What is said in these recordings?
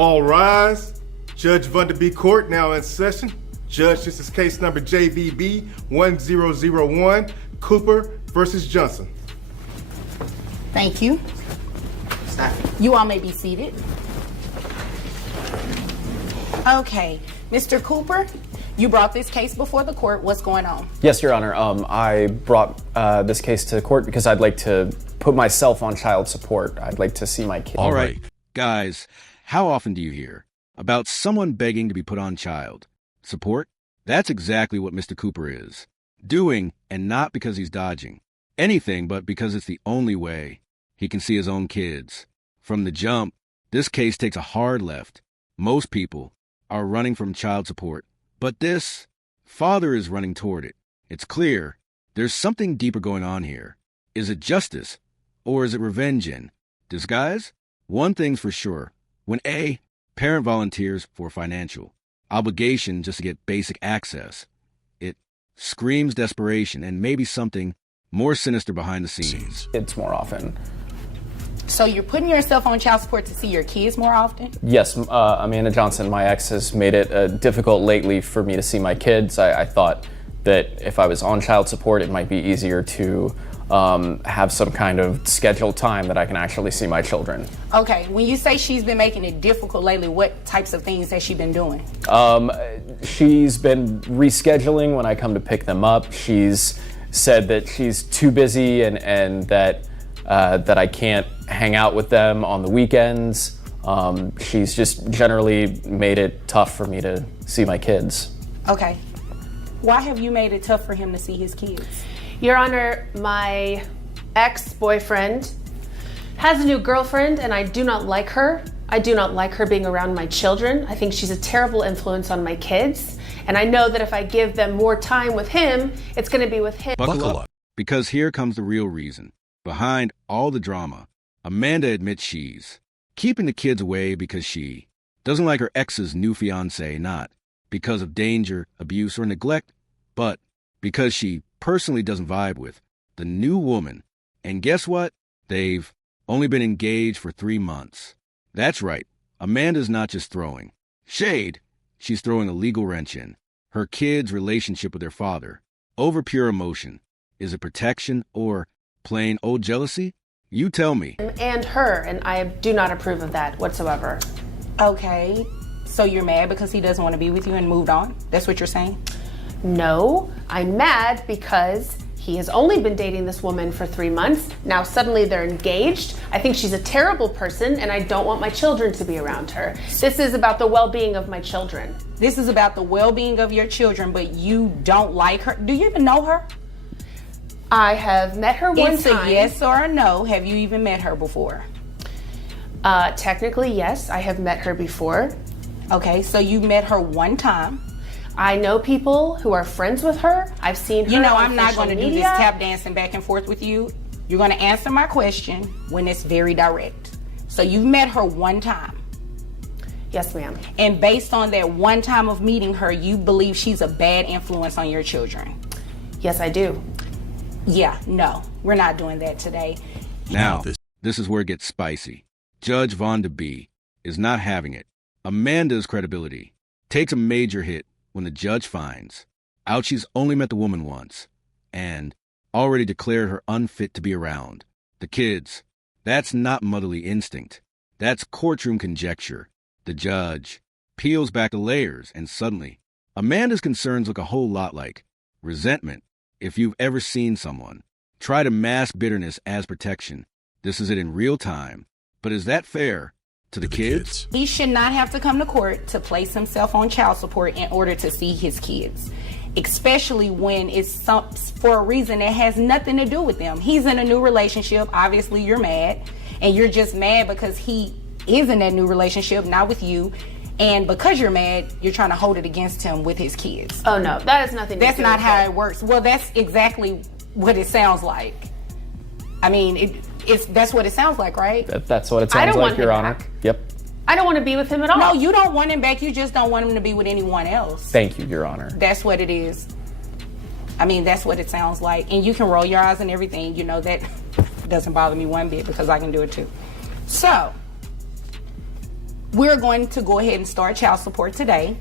All rise. Judge Vanderbeek Court now in session. Judge, this is case number JVB 1001, Cooper versus Johnson. Thank you. You all may be seated. Okay, Mr. Cooper, you brought this case before the court. What's going on? Yes, Your Honor. I brought this case to court because I'd like to put myself on child support. I'd like to see my kid. All right, guys, how often do you hear about someone begging to be put on child support? That's exactly what Mr. Cooper is doing, and not because he's dodging anything, but because it's the only way he can see his own kids. From the jump, this case takes a hard left. Most people are running from child support, but this father is running toward it. It's clear there's something deeper going on here. Is it justice, or is it revenge in disguise? One thing's for sure. When a parent volunteers for financial obligation just to get basic access, it screams desperation and maybe something more sinister behind the scenes. Kids more often. So you're putting yourself on child support to see your kids more often? Yes, Amanda Johnson, my ex, has made it difficult lately for me to see my kids. I thought that if I was on child support, it might be easier to have some kind of scheduled time that I can actually see my children. Okay, when you say she's been making it difficult lately, what types of things has she been doing? She's been rescheduling when I come to pick them up. She's said that she's too busy and that I can't hang out with them on the weekends. She's just generally made it tough for me to see my kids. Okay. Why have you made it tough for him to see his kids? Your Honor, my ex-boyfriend has a new girlfriend and I do not like her. I do not like her being around my children. I think she's a terrible influence on my kids. And I know that if I give them more time with him, it's going to be with him. Buckle up, because here comes the real reason. Behind all the drama, Amanda admits she's keeping the kids away because she doesn't like her ex's new fiancé, not because of danger, abuse, or neglect, but because she personally doesn't vibe with the new woman. And guess what? They've only been engaged for 3 months. That's right. Amanda's not just throwing shade. She's throwing a legal wrench in her kids' relationship with their father over pure emotion. Is it protection or plain old jealousy? You tell me. And her, and I do not approve of that whatsoever. Okay, so you're mad because he doesn't want to be with you and moved on? That's what you're saying? No, I'm mad because he has only been dating this woman for 3 months. Now suddenly they're engaged. I think she's a terrible person and I don't want my children to be around her. This is about the well-being of my children. This is about the well-being of your children, but you don't like her? Do you even know her? I have met her one It's time. a yes or a no. Have you even met her before? Technically, yes, I have met her before. Okay, so you met her one time. I know people who are friends with her. I've seen her. You know, on I'm not social going to do this media. tap dancing back and forth with you. You're going to answer my question when it's very direct. So you've met her one time. Yes, ma'am. And based on that one time of meeting her, you believe she's a bad influence on your children? Yes, I do. Yeah, no, we're not doing that today. Now, this is where it gets spicy. Judge Vanderbeek is not having it. Amanda's credibility takes a major hit when the judge finds out she's only met the woman once and already declared her unfit to be around the kids. That's not motherly instinct. That's courtroom conjecture. The judge peels back the layers, and suddenly, Amanda's concerns look a whole lot like resentment. If you've ever seen someone try to mask bitterness as protection, this is it in real time. But is that fair to the kids? He should not have to come to court to place himself on child support in order to see his kids, especially when it's for a reason that has nothing to do with them. He's in a new relationship. Obviously, you're mad, and you're just mad because he is in that new relationship, not with you. And because you're mad, you're trying to hold it against him with his kids. Oh, no, that has nothing to do with it. That's not how it works. Well, that's exactly what it sounds like. I mean, that's what it sounds like, right? That's what it sounds like, Your Honor. Yep. I don't want to be with him at all. No, you don't want him back. You just don't want him to be with anyone else. Thank you, Your Honor. That's what it is. I mean, that's what it sounds like. And you can roll your eyes and everything. You know, that, doesn't bother me one bit because I can do it too. So, We're going to go ahead and start child support today.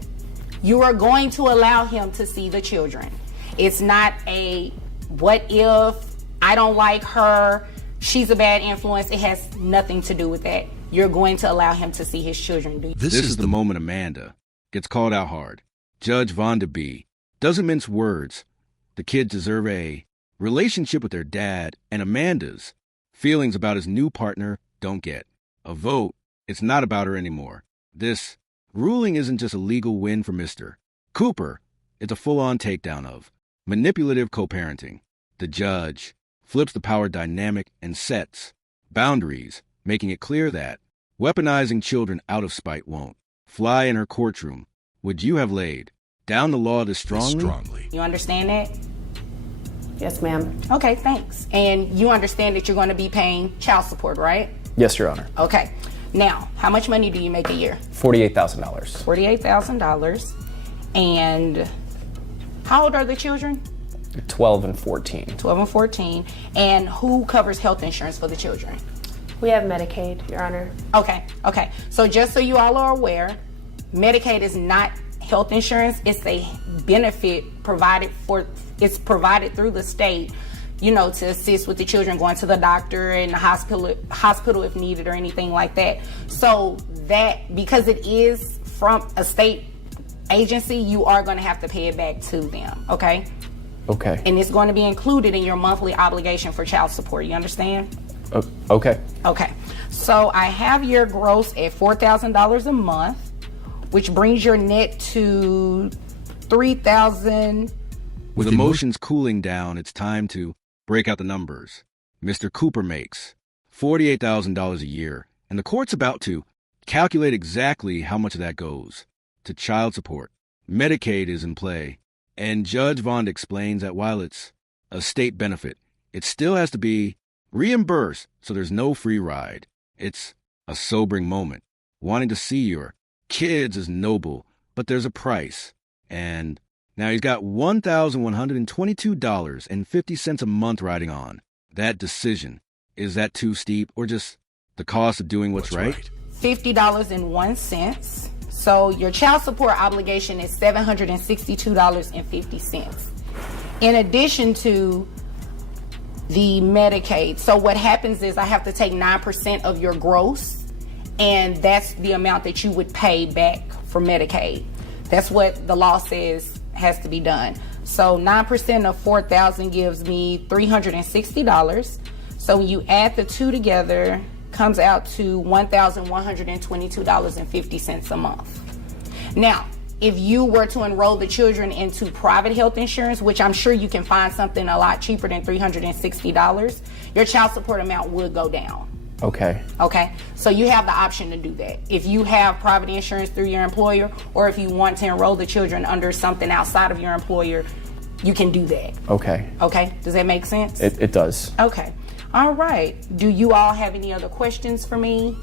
You are going to allow him to see the children. It's not a what if, I don't like her, she's a bad influence. It has nothing to do with that. You're going to allow him to see his children. This is the moment Amanda gets called out hard. Judge Vonda B. doesn't mince words. The kids deserve a relationship with their dad, and Amanda's feelings about his new partner don't get a vote. It's not about her anymore. This ruling isn't just a legal win for Mr. Cooper. It's a full-on takedown of manipulative co-parenting. The judge flips the power dynamic and sets boundaries, making it clear that weaponizing children out of spite won't fly in her courtroom. Would you have laid down the law this strongly? You understand that? Yes, ma'am. Okay, thanks. And you understand that you're going to be paying child support, right? Yes, Your Honor. Okay. Now, how much money do you make a year? $48,000. $48,000. And how old are the children? 12 and 14. 12 and 14. And who covers health insurance for the children? We have Medicaid, Your Honor. Okay. So just so you all are aware, Medicaid is not health insurance. It's a benefit provided through the state, to assist with the children going to the doctor and the hospital if needed or anything like that. So that, because it is from a state agency, you are going to have to pay it back to them, okay? Okay. And it's going to be included in your monthly obligation for child support. You understand? Okay. Okay. So I have your gross at $4,000 a month, which brings your net to $3,000. With emotions cooling down, it's time to break out the numbers. Mr. Cooper makes $48,000 a year, and the court's about to calculate exactly how much of that goes to child support. Medicaid is in play, and Judge Vonda explains that while it's a state benefit, it still has to be reimbursed, so there's no free ride. It's a sobering moment. Wanting to see your kids is noble, but there's a price. And now he's got $1,122.50 a month riding on that decision. Is that too steep, or just the cost of doing what's right? $50.01. So your child support obligation is $762.50. In addition to the Medicaid. So what happens is I have to take 9% of your gross, and that's the amount that you would pay back for Medicaid. That's what the law says has to be done. So 9% of $4,000 gives me $360. So when you add the two together, comes out to $1,122.50 a month. Now, if you were to enroll the children into private health insurance, which I'm sure you can find something a lot cheaper than $360, your child support amount would go down. Okay. Okay, so you have the option to do that. If you have private insurance through your employer, or if you want to enroll the children under something outside of your employer, you can do that. Okay. Okay, does that make sense? It does. Okay, all right. Do you all have any other questions for me?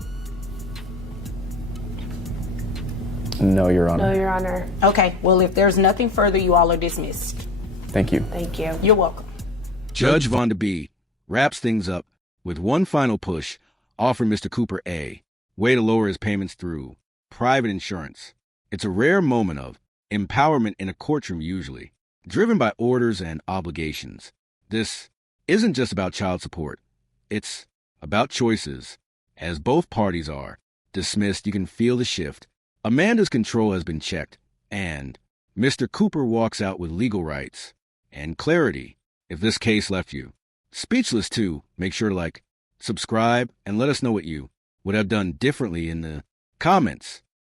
No, Your Honor. No, Your Honor. Okay, well, if there's nothing further, you all are dismissed. Thank you. Thank you. You're welcome. Judge Vonda B. wraps things up with one final push, offering Mr. Cooper a way to lower his payments through private insurance. It's a rare moment of empowerment in a courtroom, usually driven by orders and obligations. This isn't just about child support. It's about choices. As both parties are dismissed, you can feel the shift. Amanda's control has been checked, and Mr. Cooper walks out with legal rights and clarity. If this case left you speechless too, make sure to subscribe, and let us know what you would have done differently in the comments.